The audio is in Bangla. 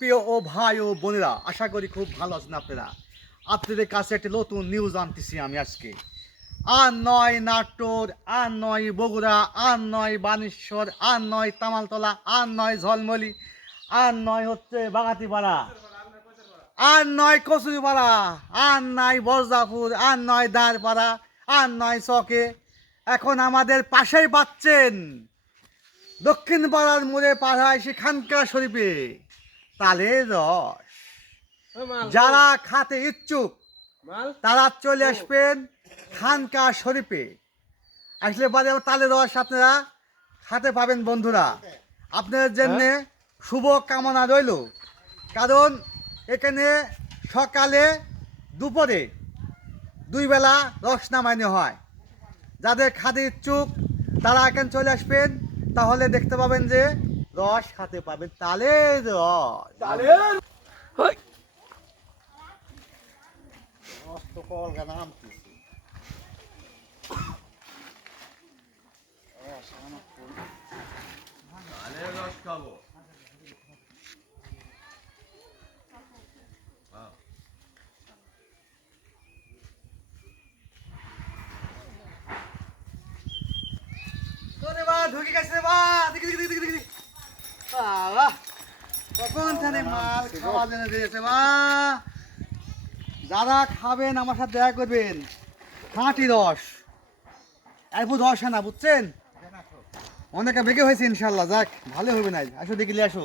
প্রিয় ও ভাই ও বোনেরা, আশা করি খুব ভালো আছেন আপনারা। আপনাদের কাছে একটা নতুন নিউজ আনতেছি আমি আজকে। আর নয় নাটোর, আর নয় বগুড়া, আর নয় বানেশ্বর, আর নয় তামালতলা, আর নয় ঝলমলি, আর নয় হচ্ছে বাগাতিপাড়া, আর নয় কচুরিপাড়া, আর নয় বরজাপুর, আর নয় দাঁড়পাড়া, আর নয় চকে। এখন আমাদের পাশেই পাচ্ছেন দক্ষিণ পাড়ার মোড়ে পাড়ায় সে খানকা শরীফে তালের রস। যারা খাতে ইচ্ছুক তারা চলে আসবেন খানকা শরীফে। আসলে পরে তালের রস আপনারা হাতে পাবেন বন্ধুরা। আপনাদের জন্য শুভ কামনা রইল, কারণ এখানে সকালে দুপুরে দুই বেলা রস নামানো হয়। যাদের খাতে ইচ্ছুক তারা এখানে চলে আসবেন, তাহলে দেখতে পাবেন যে রস খাতে পাবেন তালের রস। ঢুকে গেছে বা দেখি দেখি দেখি দেখি কখন জানে মাল খাওয়া জেনে দিয়েছে মা। যারা খাবেন আমার সাথে দেখা করবেন, খাঁটি রস একটু রস না, বুঝছেন? অনেকে বেগে হয়েছে ইনশাল্লাহ। যাক, ভালো হবে না, আসো দেখিলে আসো।